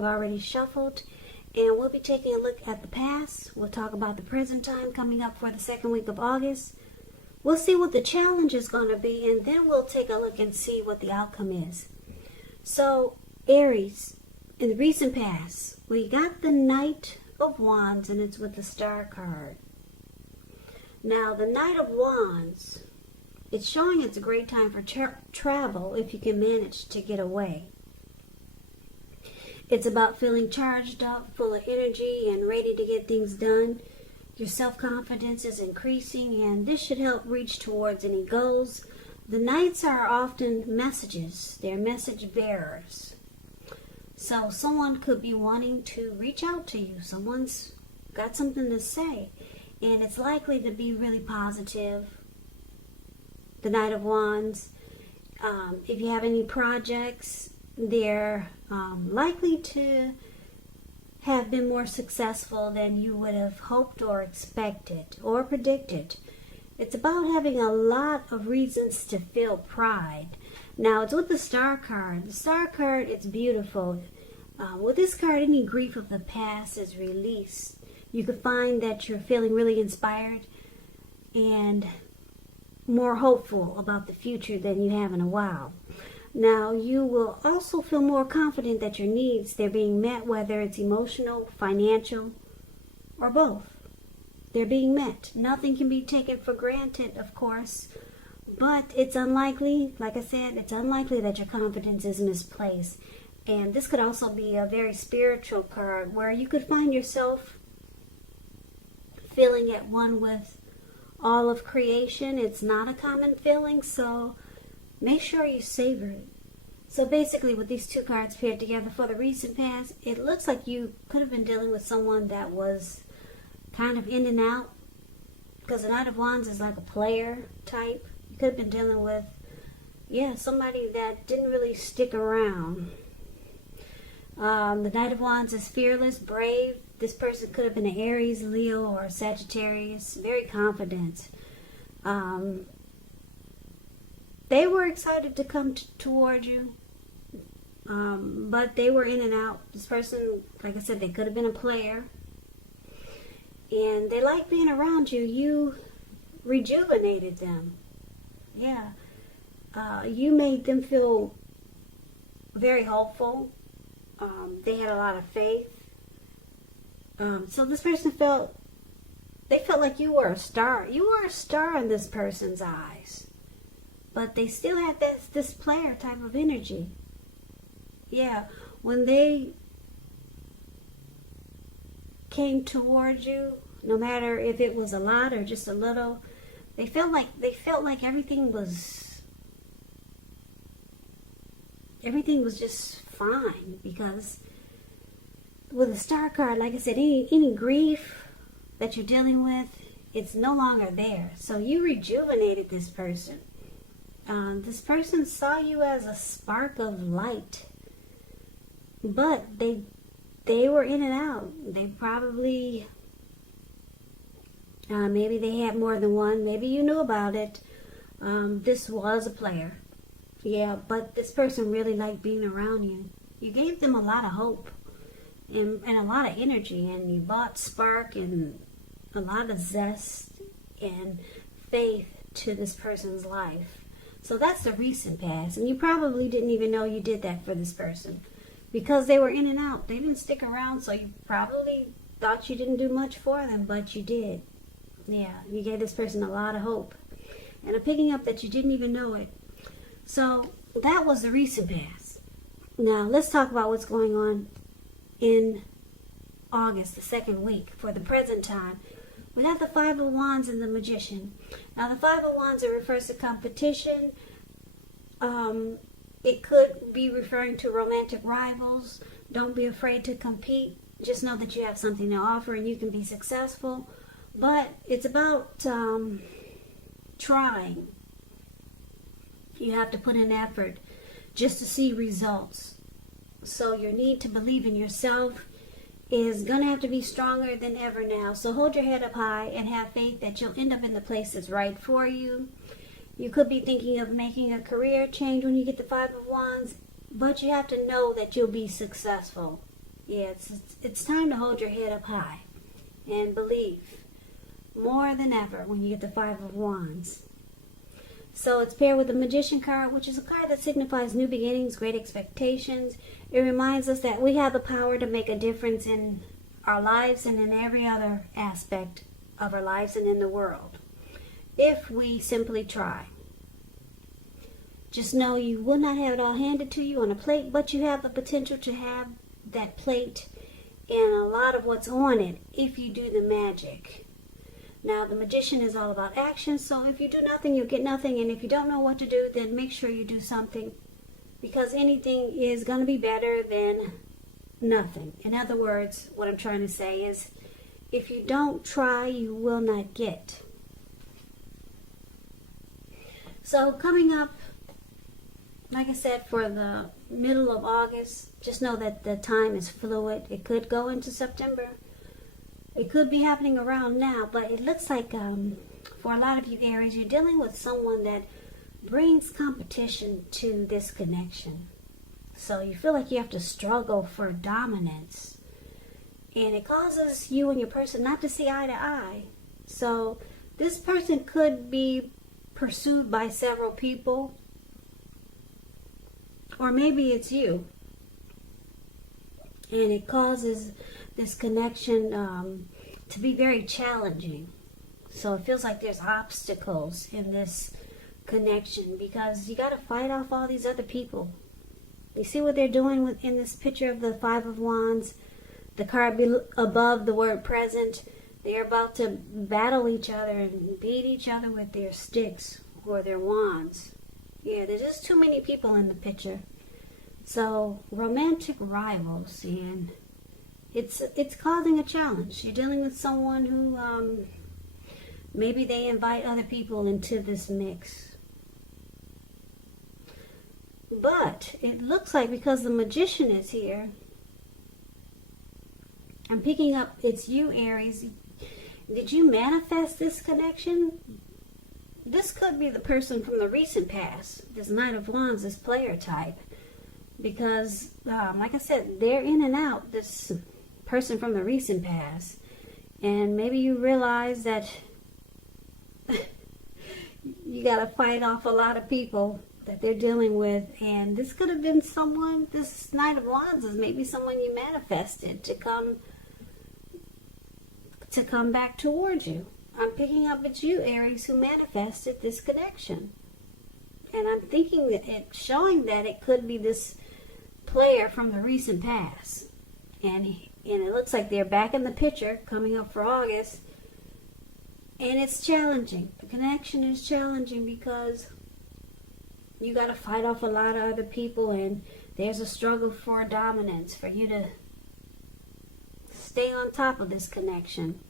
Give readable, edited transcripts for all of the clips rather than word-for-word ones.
I've already shuffled, and we'll be taking a look at the past. We'll talk about the present time coming up for the second week of August. We'll see what the challenge is going to be, and then we'll take a look and see what the outcome is. So, Aries, in the recent past, we got the Knight of Wands, and it's with the Star card. Now, the Knight of Wands, it's showing it's a great time for travel if you can manage to get away. It's about feeling charged up, full of energy, and ready to get things done. Your self-confidence is increasing, and this should help reach towards any goals. The Knights are often messages. They're message bearers. So someone could be wanting to reach out to you. Someone's got something to say, and it's likely to be really positive. The Knight of Wands. If you have any projects, they're likely to have been more successful than you would have hoped or expected or predicted. It's about having a lot of reasons to feel pride. Now, it's with the Star card. The Star card, it's beautiful. With this card, any grief of the past is released. You could find that you're feeling really inspired and more hopeful about the future than you have in a while. Now, you will also feel more confident that your needs, they're being met, whether it's emotional, financial, or both. They're being met. Nothing can be taken for granted, of course, but it's unlikely, like I said, it's unlikely that your confidence is misplaced. And this could also be a very spiritual card where you could find yourself feeling at one with all of creation. It's not a common feeling, so make sure you savor it. So basically, with these two cards paired together for the recent past, it looks like you could have been dealing with someone that was kind of in and out. Because the Knight of Wands is like a player type. You could have been dealing with, somebody that didn't really stick around. The Knight of Wands is fearless, brave. This person could have been an Aries, Leo, or Sagittarius. Very confident. They were excited to come toward you, but they were in and out. This person, like I said, they could have been a player, and they liked being around you. You rejuvenated them. You made them feel very hopeful. They had a lot of faith. So this person felt like you were a star. You were a star in this person's eyes. But they still had this player type of energy. When they came towards you, no matter if it was a lot or just a little, they felt like everything was just fine. Because with a Star card, like I said, any grief that you're dealing with, it's no longer there. So you rejuvenated this person. This person saw you as a spark of light, but they were in and out. They probably, maybe they had more than one. Maybe you knew about it. This was a player. But this person really liked being around you. You gave them a lot of hope and a lot of energy, and you brought spark and a lot of zest and faith to this person's life. So that's the recent past, and you probably didn't even know you did that for this person because they were in and out. They didn't stick around, so you probably thought you didn't do much for them, but you did. You gave this person a lot of hope, and I'm picking up that you didn't even know it. So that was the recent past. Now let's talk about what's going on in August, the second week, for the present time. We got the Five of Wands and the Magician. Now, the Five of Wands, it refers to competition. It could be referring to romantic rivals. Don't be afraid to compete. Just know that you have something to offer and you can be successful. But it's about trying. You have to put in effort just to see results. So your need to believe in yourself is going to have to be stronger than ever now. So hold your head up high and have faith that you'll end up in the place that's right for you. You could be thinking of making a career change when you get the Five of Wands, but you have to know that you'll be successful. Yeah, it's time to hold your head up high and believe more than ever when you get the Five of Wands. So it's paired with the Magician card, which is a card that signifies new beginnings, great expectations. It reminds us that we have the power to make a difference in our lives and in every other aspect of our lives and in the world, if we simply try. Just know you will not have it all handed to you on a plate, but you have the potential to have that plate and a lot of what's on it if you do the magic. Now, the Magician is all about action, so if you do nothing, you'll get nothing, and if you don't know what to do, then make sure you do something, because anything is going to be better than nothing. In other words, what I'm trying to say is, if you don't try, you will not get. So, coming up, like I said, for the middle of August, just know that the time is fluid. It could go into September. It could be happening around now, but it looks like for a lot of you Aries, you're dealing with someone that brings competition to this connection. So you feel like you have to struggle for dominance. And it causes you and your person not to see eye to eye. So this person could be pursued by several people. Or maybe it's you. And it causes this connection to be very challenging. So it feels like there's obstacles in this connection because you got to fight off all these other people. You see what they're doing in this picture of the Five of Wands, the card above the word present. They're about to battle each other and beat each other with their sticks or their wands. Yeah, there's just too many people in the picture. So romantic rivals, and it's causing a challenge. You're dealing with someone who maybe they invite other people into this mix. But it looks like because the Magician is here, I'm picking up it's you, Aries. Did you manifest this connection? This could be the person from the recent past. This Knight of Wands, this player type. Because, like I said, they're in and out, this person from the recent past. And maybe you realize that you got to fight off a lot of people that they're dealing with. And this could have been someone, this Knight of Wands is maybe someone you manifested to come back towards you. I'm picking up it's you, Aries, who manifested this connection. And I'm thinking that it's showing that it could be this player from the recent past. And it looks like they're back in the picture coming up for August. And it's challenging. The connection is challenging because you got to fight off a lot of other people, and there's a struggle for dominance, for you to stay on top of this connection.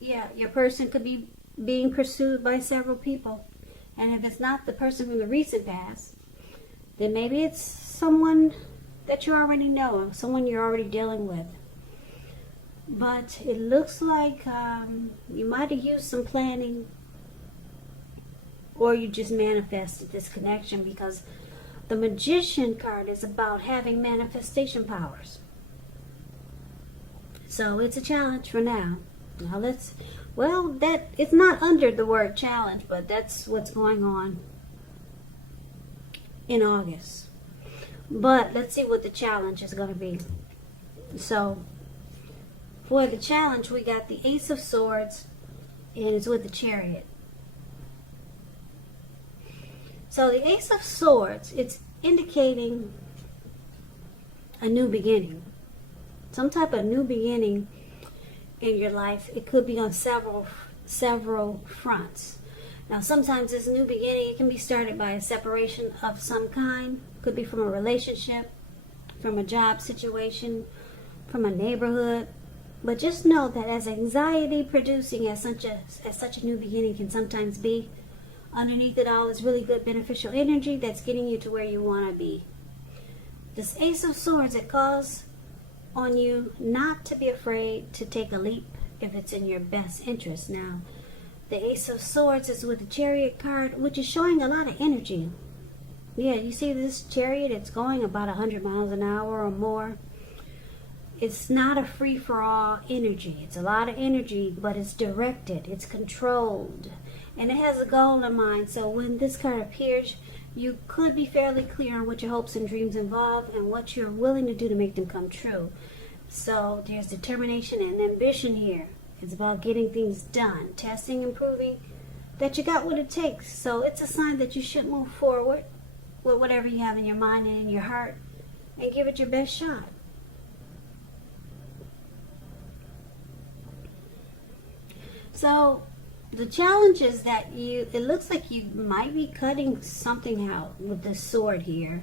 Yeah, your person could be being pursued by several people. And if it's not the person from the recent past, then maybe it's someone that you already know, someone you're already dealing with. But it looks like you might have used some planning, or you just manifested this connection, because the Magician card is about having manifestation powers. So it's a challenge for now. Now it's not under the word challenge, but that's what's going on in August. But let's see what the challenge is going to be. So for the challenge, we got the Ace of Swords, and it's with the Chariot. So the Ace of Swords, it's indicating a new beginning. Some type of new beginning in your life. It could be on several fronts. Now, sometimes this new beginning, it can be started by a separation of some kind. It could be from a relationship, from a job situation, from a neighborhood. But just know that as anxiety producing as such a new beginning can sometimes be, underneath it all is really good beneficial energy that's getting you to where you want to be. This Ace of Swords, it calls on you not to be afraid to take a leap if it's in your best interest. Now, the Ace of Swords is with the Chariot card, which is showing a lot of energy. Yeah, you see this chariot, it's going about 100 miles an hour or more. It's not a free-for-all energy. It's a lot of energy, but it's directed, it's controlled, and it has a goal in mind. So when this card appears, you could be fairly clear on what your hopes and dreams involve and what you're willing to do to make them come true. So there's determination and ambition here. It's about getting things done, testing and proving that you got what it takes. So it's a sign that you should move forward with whatever you have in your mind and in your heart and give it your best shot. So the challenge is that it looks like you might be cutting something out with this sword here.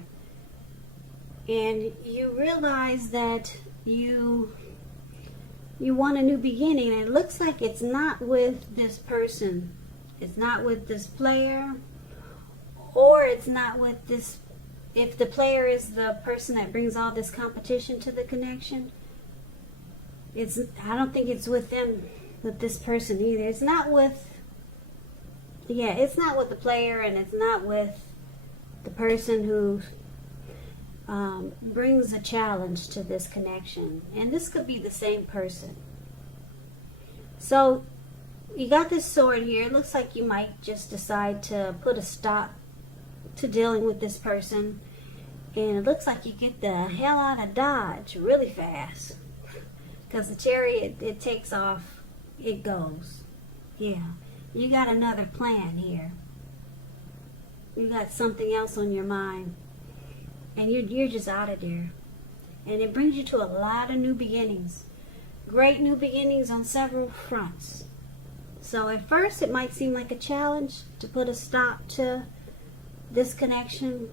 And you realize that you want a new beginning. And it looks like it's not with this person. It's not with this player. Or it's not with this, if the player is the person that brings all this competition to the connection. I don't think it's with them, with this person either. It's not with the player, and it's not with the person who brings a challenge to this connection. And this could be the same person. So you got this sword here. It looks like you might just decide to put a stop to dealing with this person. And it looks like you get the hell out of Dodge really fast. Because the chariot, it takes off. It goes. Yeah. You got another plan here. You got something else on your mind. And you're just out of there. And it brings you to a lot of new beginnings. Great new beginnings on several fronts. So at first it might seem like a challenge to put a stop to this connection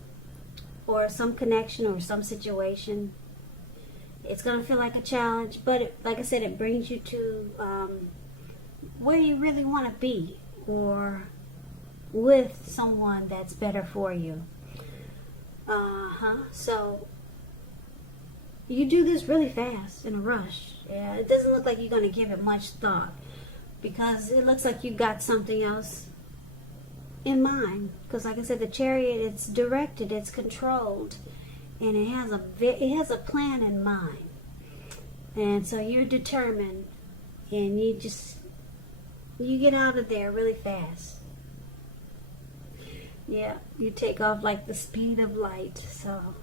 or some connection or some situation. It's going to feel like a challenge, but like I said, it brings you to where you really want to be, or with someone that's better for you. So you do this really fast, in a rush. Yeah, it doesn't look like you're going to give it much thought, because it looks like you got something else in mind. Because like I said, the chariot, it's directed, it's controlled, and it has a plan in mind. And so you're determined, and you get out of there really fast. Yeah, you take off like the speed of light. So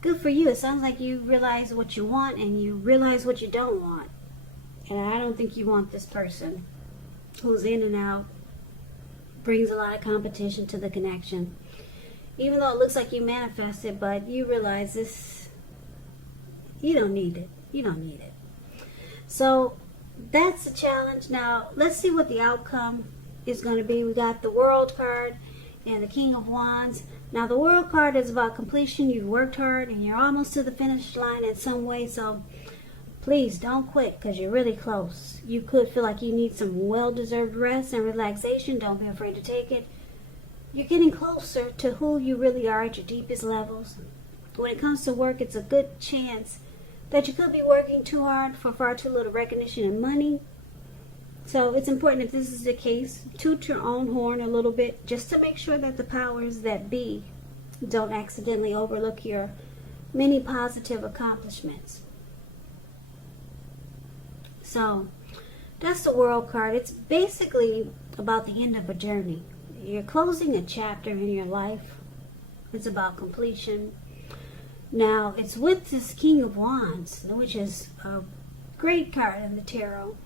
good for you. It sounds like you realize what you want and you realize what you don't want. And I don't think you want this person who's in and out, brings a lot of competition to the connection. Even though it looks like you manifest it, but you realize this, you don't need it. You don't need it. So that's the challenge. Now let's see what the outcome is going to be. We got the World card and the King of Wands. Now the World card is about completion. You've worked hard and you're almost to the finish line in some way. So please don't quit, because you're really close. You could feel like you need some well-deserved rest and relaxation. Don't be afraid to take it. You're getting closer to who you really are at your deepest levels. When it comes to work, it's a good chance that you could be working too hard for far too little recognition and money. So it's important, if this is the case, toot your own horn a little bit, just to make sure that the powers that be don't accidentally overlook your many positive accomplishments. So that's the World card. It's basically about the end of a journey. You're closing a chapter in your life. It's about completion. Now, it's with this King of Wands, which is a great card in the tarot.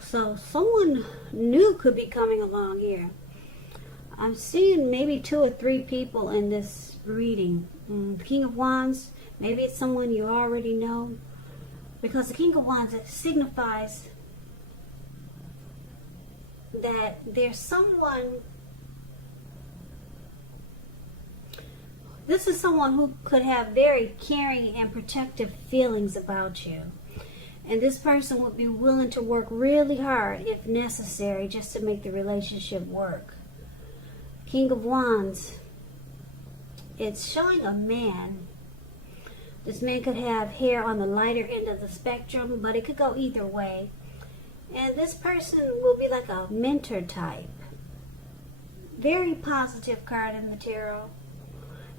So someone new could be coming along here. I'm seeing maybe 2 or 3 people in this reading. The King of Wands, maybe it's someone you already know. Because the King of Wands, it signifies that there's someone, this is someone who could have very caring and protective feelings about you. And this person would be willing to work really hard if necessary just to make the relationship work. King of Wands, it's showing a man. This man could have hair on the lighter end of the spectrum, but it could go either way. And this person will be like a mentor type. very positive card in the tarot.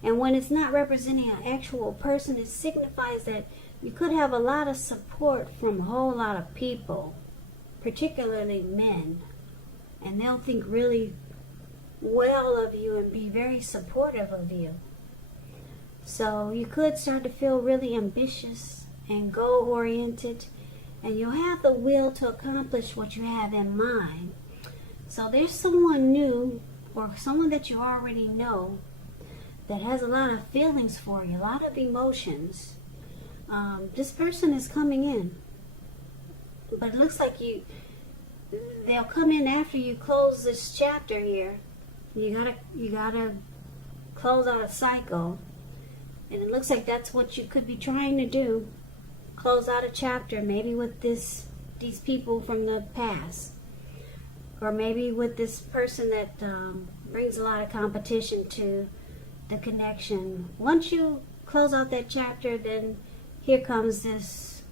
And when it's not representing an actual person, it signifies that you could have a lot of support from a whole lot of people, particularly men. And they'll think really well of you and be very supportive of you. So you could start to feel really ambitious and goal-oriented, and you'll have the will to accomplish what you have in mind. So there's someone new or someone that you already know that has a lot of feelings for you, a lot of emotions. This person is coming in, but it looks like they'll come in after you close this chapter here. You gotta close out a cycle, and it looks like that's what you could be trying to do. Close out a chapter, maybe with these people from the past, or maybe with this person that brings a lot of competition to the connection. Once you close out that chapter, then here comes this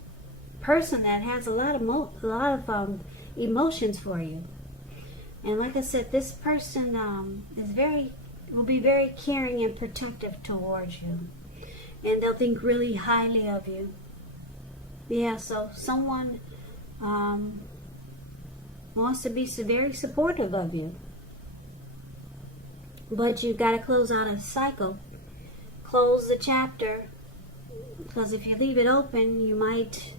person that has a lot of emotions for you. And like I said, this person will be very caring and protective towards you, and they'll think really highly of you. Yeah, so someone wants to be very supportive of you. But you've got to close out a cycle. Close the chapter. Because if you leave it open, you might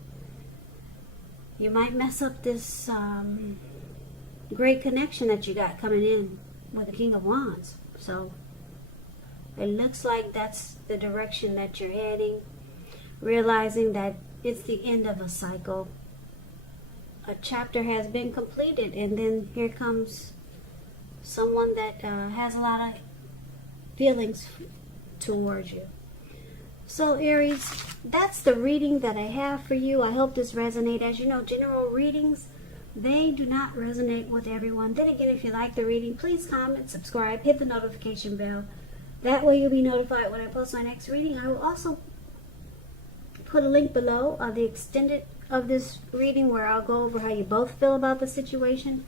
mess up this great connection that you got coming in with the King of Wands. So it looks like that's the direction that you're heading. Realizing that it's the end of a cycle. A chapter has been completed, and then here comes someone that has a lot of feelings towards you. So Aries, that's the reading that I have for you. I hope this resonates. As you know, general readings, they do not resonate with everyone. Then again, if you like the reading, please comment, subscribe, hit the notification bell. That way you'll be notified when I post my next reading. I will also put a link below of the extended of this reading where I'll go over how you both feel about the situation,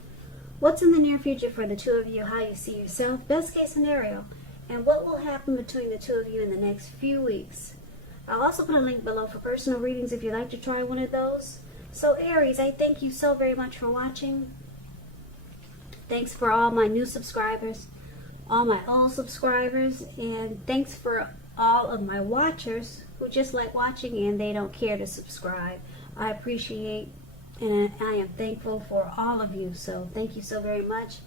what's in the near future for the two of you, how you see yourself, best case scenario, and what will happen between the two of you in the next few weeks. I'll also put a link below for personal readings if you'd like to try one of those. So Aries, I thank you so very much for watching. Thanks for all my new subscribers, all my old subscribers, and thanks for all of my watchers who just like watching and they don't care to subscribe. I appreciate and I am thankful for all of you. So thank you so very much.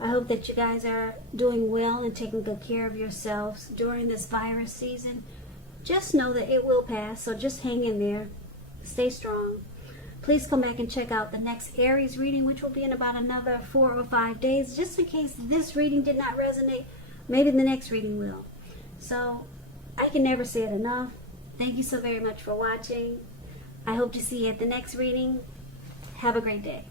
I hope that you guys are doing well and taking good care of yourselves during this virus season. Just know that it will pass, so just hang in there. Stay strong. Please come back and check out the next Aries reading, which will be in about another 4 or 5 days. Just in case this reading did not resonate, maybe the next reading will. So I can never say it enough. Thank you so very much for watching. I hope to see you at the next reading. Have a great day.